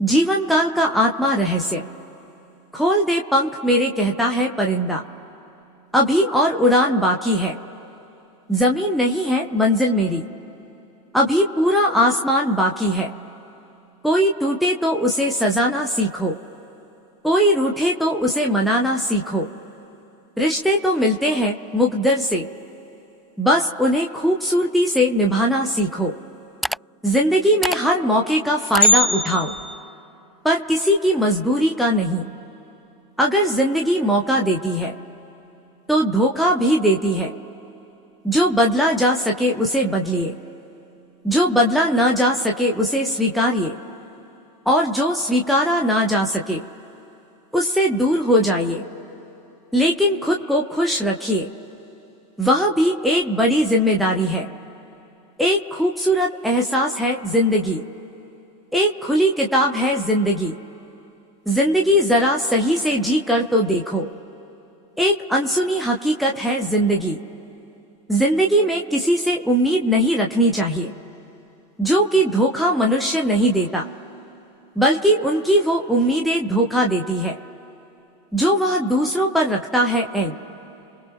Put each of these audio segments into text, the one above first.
जीवन काल का आत्मा रहस्य। खोल दे पंख मेरे कहता है परिंदा, अभी और उड़ान बाकी है। जमीन नहीं है मंजिल मेरी, अभी पूरा आसमान बाकी है। कोई टूटे तो उसे सजाना सीखो, कोई रूठे तो उसे मनाना सीखो। रिश्ते तो मिलते हैं मुकद्दर से, बस उन्हें खूबसूरती से निभाना सीखो। जिंदगी में हर मौके का फायदा उठाओ, पर किसी की मजबूरी का नहीं। अगर जिंदगी मौका देती है तो धोखा भी देती है। जो बदला जा सके उसे बदलिए, जो बदला ना जा सके उसे स्वीकारिए, और जो स्वीकारा ना जा सके उससे दूर हो जाइए। लेकिन खुद को खुश रखिए, वह भी एक बड़ी जिम्मेदारी है। एक खूबसूरत एहसास है जिंदगी, एक खुली किताब है जिंदगी। जिंदगी जरा सही से जी कर तो देखो, एक अनसुनी हकीकत है जिंदगी। जिंदगी में किसी से उम्मीद नहीं रखनी चाहिए, जो कि धोखा मनुष्य नहीं देता, बल्कि उनकी वो उम्मीदें धोखा देती है जो वह दूसरों पर रखता है।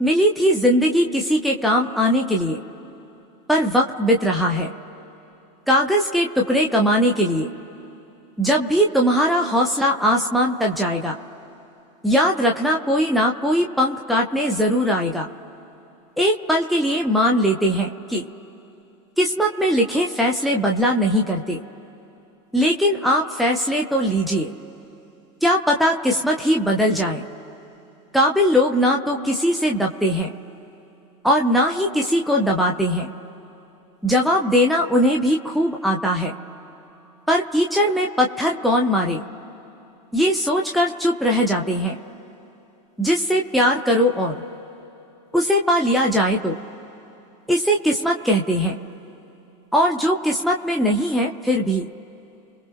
मिली थी जिंदगी किसी के काम आने के लिए, पर वक्त बीत रहा है कागज के टुकड़े कमाने के लिए। जब भी तुम्हारा हौसला आसमान तक जाएगा, याद रखना कोई ना कोई पंख काटने जरूर आएगा। एक पल के लिए मान लेते हैं कि किस्मत में लिखे फैसले बदला नहीं करते, लेकिन आप फैसले तो लीजिए, क्या पता किस्मत ही बदल जाए। काबिल लोग ना तो किसी से दबते हैं और ना ही किसी को दबाते हैं। जवाब देना उन्हें भी खूब आता है, पर कीचड़ में पत्थर कौन मारे, ये सोचकर चुप रह जाते हैं। जिससे प्यार करो और उसे पा लिया जाए तो इसे किस्मत कहते हैं, और जो किस्मत में नहीं है फिर भी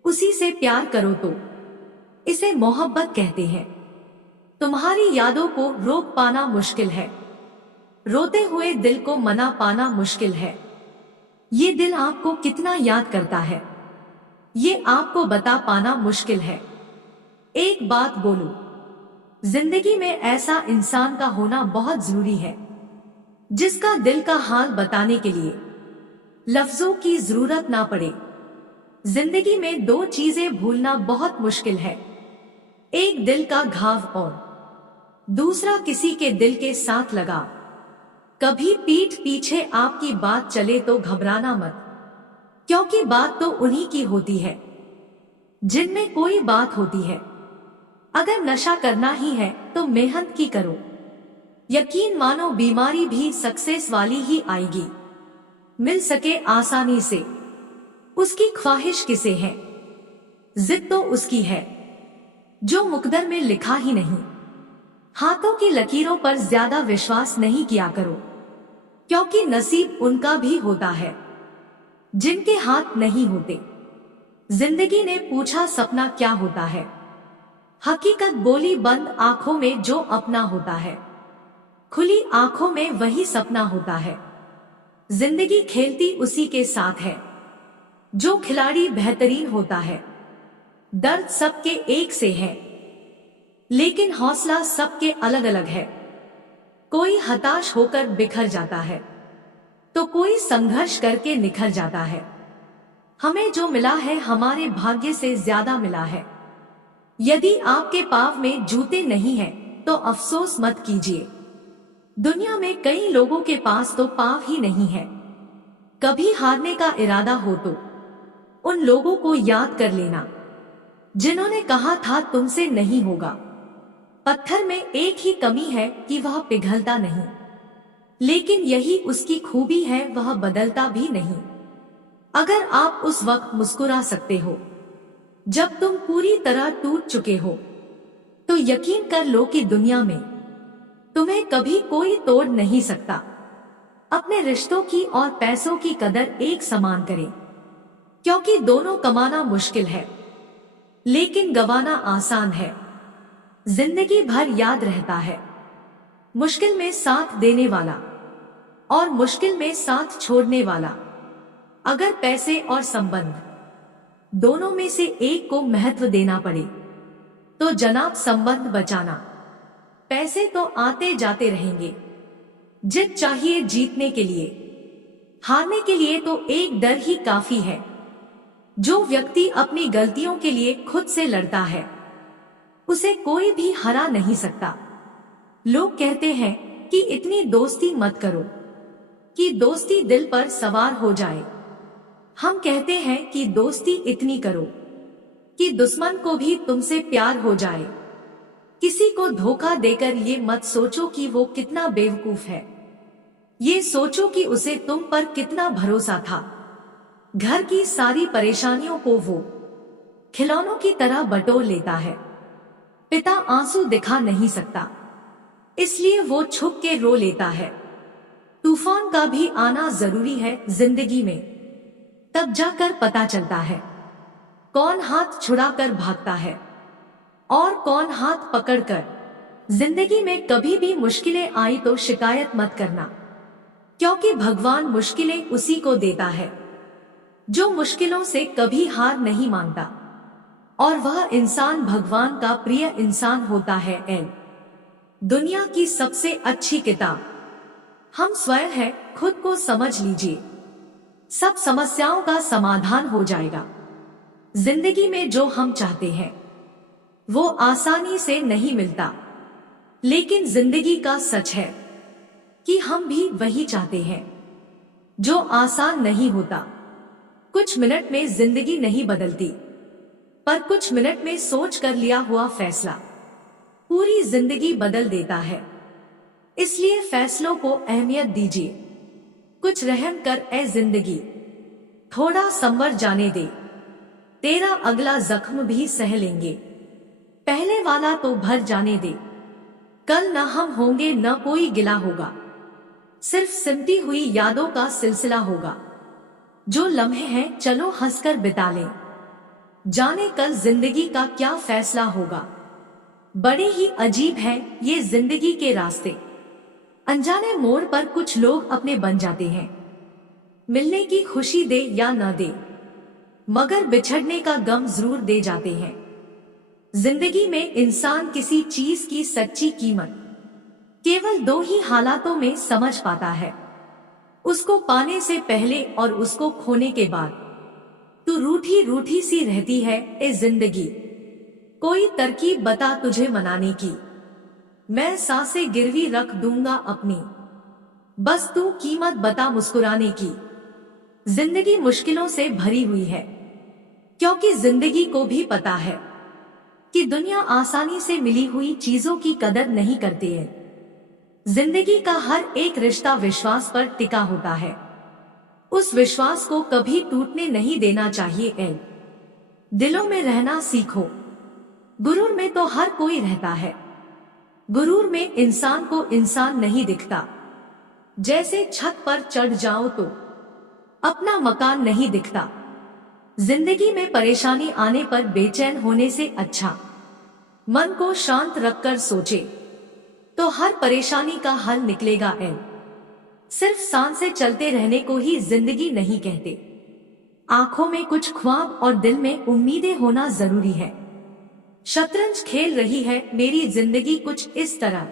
उसी से प्यार करो तो इसे मोहब्बत कहते हैं। तुम्हारी यादों को रोक पाना मुश्किल है, रोते हुए दिल को मना पाना मुश्किल है। ये दिल आपको कितना याद करता है, ये आपको बता पाना मुश्किल है। एक बात बोलूं, जिंदगी में ऐसा इंसान का होना बहुत जरूरी है, जिसका दिल का हाल बताने के लिए लफ्जों की जरूरत ना पड़े। जिंदगी में दो चीजें भूलना बहुत मुश्किल है, एक दिल का घाव और दूसरा किसी के दिल के साथ लगा। कभी पीठ पीछे आपकी बात चले तो घबराना मत, क्योंकि बात तो उन्हीं की होती है जिनमें कोई बात होती है। अगर नशा करना ही है तो मेहनत की करो, यकीन मानो बीमारी भी सक्सेस वाली ही आएगी। मिल सके आसानी से उसकी ख्वाहिश किसे है, जिद तो उसकी है जो मुकद्दर में लिखा ही नहीं। हाथों की लकीरों पर ज्यादा विश्वास नहीं किया करो, क्योंकि नसीब उनका भी होता है जिनके हाथ नहीं होते। जिंदगी ने पूछा सपना क्या होता है, हकीकत बोली बंद आंखों में जो अपना होता है, खुली आंखों में वही सपना होता है। जिंदगी खेलती उसी के साथ है जो खिलाड़ी बेहतरीन होता है। दर्द सबके एक से है, लेकिन हौसला सबके अलग अलग है। कोई हताश होकर बिखर जाता है तो कोई संघर्ष करके निखर जाता है। हमें जो मिला है हमारे भाग्य से ज्यादा मिला है। यदि आपके पाँव में जूते नहीं हैं तो अफसोस मत कीजिए। दुनिया में कई लोगों के पास तो पाँव ही नहीं है। कभी हारने का इरादा हो तो उन लोगों को याद कर लेना जिन्होंने कहा था तुमसे नहीं होगा। पत्थर में एक ही कमी है कि वह पिघलता नहीं, लेकिन यही उसकी खूबी है, वह बदलता भी नहीं। अगर आप उस वक्त मुस्कुरा सकते हो जब तुम पूरी तरह टूट चुके हो, तो यकीन कर लो कि दुनिया में तुम्हें कभी कोई तोड़ नहीं सकता। अपने रिश्तों की और पैसों की कदर एक समान करें, क्योंकि दोनों कमाना मुश्किल है लेकिन गवाना आसान है। जिंदगी भर याद रहता है मुश्किल में साथ देने वाला और मुश्किल में साथ छोड़ने वाला। अगर पैसे और संबंध दोनों में से एक को महत्व देना पड़े तो जनाब संबंध बचाना। पैसे तो आते जाते रहेंगे, जीत चाहिए जीतने के लिए, हारने के लिए तो एक डर ही काफी है। जो व्यक्ति अपनी गलतियों के लिए खुद से लड़ता है उसे कोई भी हरा नहीं सकता। लोग कहते हैं कि इतनी दोस्ती मत करो कि दोस्ती दिल पर सवार हो जाए। हम कहते हैं कि दोस्ती इतनी करो कि दुश्मन को भी तुमसे प्यार हो जाए। किसी को धोखा देकर ये मत सोचो कि वो कितना बेवकूफ है, ये सोचो कि उसे तुम पर कितना भरोसा था। घर की सारी परेशानियों को वो खिलौनों की तरह बटोर लेता है। पिता आंसू दिखा नहीं सकता, इसलिए वो छुप के रो लेता है। तूफान का भी आना जरूरी है जिंदगी में, तब जाकर पता चलता है कौन हाथ छुड़ाकर भागता है और कौन हाथ पकड़कर। जिंदगी में कभी भी मुश्किलें आई तो शिकायत मत करना, क्योंकि भगवान मुश्किलें उसी को देता है जो मुश्किलों से कभी हार नहीं मानता, और वह इंसान भगवान का प्रिय इंसान होता है। दुनिया की सबसे अच्छी किताब हम स्वयं हैं, खुद को समझ लीजिए, सब समस्याओं का समाधान हो जाएगा। जिंदगी में जो हम चाहते हैं वो आसानी से नहीं मिलता, लेकिन जिंदगी का सच है कि हम भी वही चाहते हैं जो आसान नहीं होता। कुछ मिनट में जिंदगी नहीं बदलती, पर कुछ मिनट में सोच कर लिया हुआ फैसला पूरी जिंदगी बदल देता है। इसलिए फैसलों को अहमियत दीजिए। कुछ रहम कर ए जिंदगी, थोड़ा संवर जाने दे, तेरा अगला जख्म भी सह लेंगे, पहले वाला तो भर जाने दे। कल न हम होंगे न कोई गिला होगा, सिर्फ सिमटी हुई यादों का सिलसिला होगा। जो लम्हे हैं चलो हंसकर बिता लें, जाने कल जिंदगी का क्या फैसला होगा। बड़े ही अजीब हैं ये जिंदगी के रास्ते, अनजाने मोड़ पर कुछ लोग अपने बन जाते हैं। मिलने की खुशी दे या न दे, मगर बिछड़ने का गम जरूर दे जाते हैं। जिंदगी में इंसान किसी चीज की सच्ची कीमत केवल दो ही हालातों में समझ पाता है, उसको पाने से पहले और उसको खोने के बाद। तू रूठी रूठी सी रहती है ए जिंदगी, कोई तरकीब बता तुझे मनाने की, मैं सांसें गिरवी रख दूंगा अपनी, बस तू कीमत बता मुस्कुराने की। जिंदगी मुश्किलों से भरी हुई है, क्योंकि जिंदगी को भी पता है कि दुनिया आसानी से मिली हुई चीजों की कदर नहीं करती है। जिंदगी का हर एक रिश्ता विश्वास पर टिका होता है, उस विश्वास को कभी टूटने नहीं देना चाहिए। दिलों में रहना सीखो, गुरूर में तो हर कोई रहता है, गुरूर में इंसान को इंसान नहीं दिखता। जैसे छत पर चढ़ जाओ तो अपना मकान नहीं दिखता। जिंदगी में परेशानी आने पर बेचैन होने से अच्छा मन को शांत रखकर सोचे तो हर परेशानी का हल निकलेगा। सिर्फ सांस से चलते रहने को ही जिंदगी नहीं कहते। आंखों में कुछ ख्वाब और दिल में उम्मीदें होना जरूरी है। शतरंज खेल रही है मेरी जिंदगी कुछ इस तरह,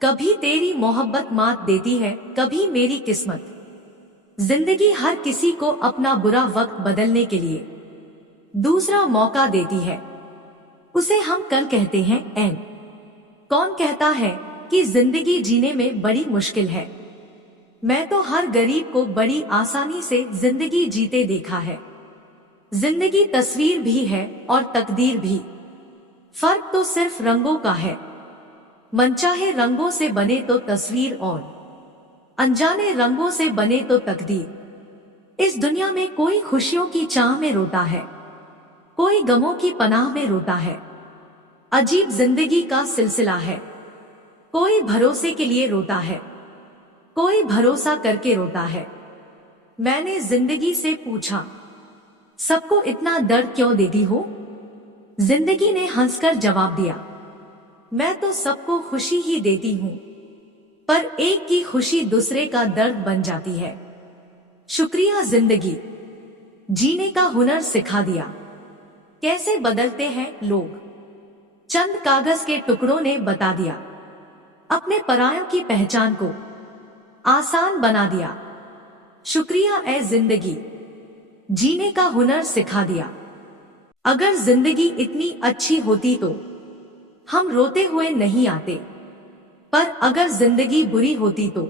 कभी तेरी मोहब्बत मात देती है, कभी मेरी किस्मत। जिंदगी हर किसी को अपना बुरा वक्त बदलने के लिए दूसरा मौका देती है, उसे हम कल कहते हैं। कौन कहता है कि जिंदगी जीने में बड़ी मुश्किल है? मैं तो हर गरीब को बड़ी आसानी से जिंदगी जीते देखा है। जिंदगी तस्वीर भी है और तकदीर भी, फर्क तो सिर्फ रंगों का है। मनचाहे रंगों से बने तो तस्वीर और अनजाने रंगों से बने तो तकदीर। इस दुनिया में कोई खुशियों की चाह में रोता है, कोई गमों की पनाह में रोता है। अजीब जिंदगी का सिलसिला है, कोई भरोसे के लिए रोता है, कोई भरोसा करके रोता है। मैंने जिंदगी से पूछा, सबको इतना दर्द क्यों देती हो? जिंदगी ने हंसकर जवाब दिया, मैं तो सबको खुशी ही देती हूँ, पर एक की खुशी दूसरे का दर्द बन जाती है। शुक्रिया जिंदगी, जीने का हुनर सिखा दिया। कैसे बदलते हैं लोग, चंद कागज के टुकड़ों ने बता दिया। अपने परायों की पहचान को आसान बना दिया। शुक्रिया ए जिंदगी, जीने का हुनर सिखा दिया। अगर जिंदगी इतनी अच्छी होती तो हम रोते हुए नहीं आते, पर अगर जिंदगी बुरी होती तो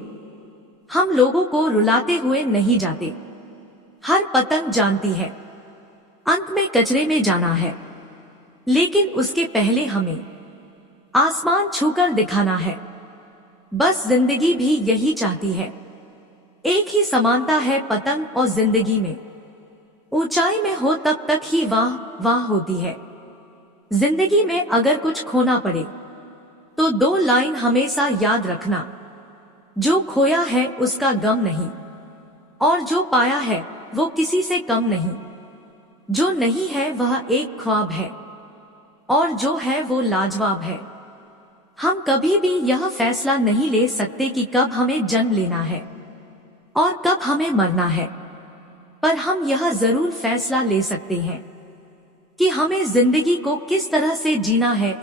हम लोगों को रुलाते हुए नहीं जाते। हर पतंग जानती है अंत में कचरे में जाना है, लेकिन उसके पहले हमें आसमान छूकर दिखाना है। बस जिंदगी भी यही चाहती है। एक ही समानता है पतंग और जिंदगी में, ऊंचाई में हो तब तक ही वाह वाह होती है। जिंदगी में अगर कुछ खोना पड़े तो 2 लाइन हमेशा याद रखना, जो खोया है उसका गम नहीं, और जो पाया है वो किसी से कम नहीं। जो नहीं है वह एक ख्वाब है, और जो है वो लाजवाब है। हम कभी भी यह फैसला नहीं ले सकते कि कब हमें जन्म लेना है और कब हमें मरना है, पर हम यह जरूर फैसला ले सकते हैं कि हमें जिंदगी को किस तरह से जीना है।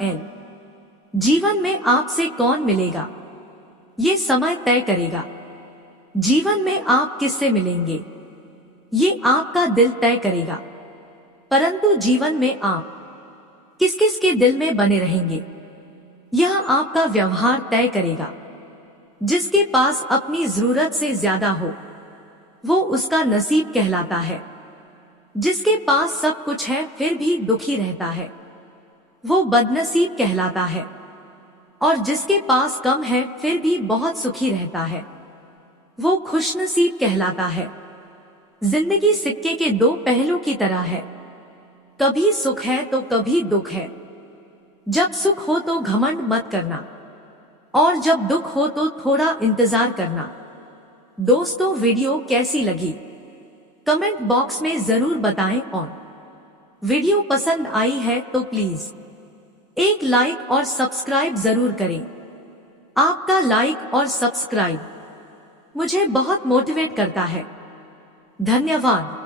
जीवन में आपसे कौन मिलेगा ये समय तय करेगा। जीवन में आप किससे मिलेंगे ये आपका दिल तय करेगा, परंतु जीवन में आप किस किस के दिल में बने रहेंगे यह आपका व्यवहार तय करेगा। जिसके पास अपनी जरूरत से ज्यादा हो वो उसका नसीब कहलाता है। जिसके पास सब कुछ है फिर भी दुखी रहता है वो बदनसीब कहलाता है, और जिसके पास कम है फिर भी बहुत सुखी रहता है वो खुशनसीब कहलाता है। जिंदगी सिक्के के 2 पहलू की तरह है, कभी सुख है तो कभी दुख है। जब सुख हो तो घमंड मत करना, और जब दुख हो तो थोड़ा इंतजार करना। दोस्तों, वीडियो कैसी लगी कमेंट बॉक्स में जरूर बताएं, और वीडियो पसंद आई है तो प्लीज एक लाइक और सब्सक्राइब जरूर करें। आपका लाइक और सब्सक्राइब मुझे बहुत मोटिवेट करता है। धन्यवाद।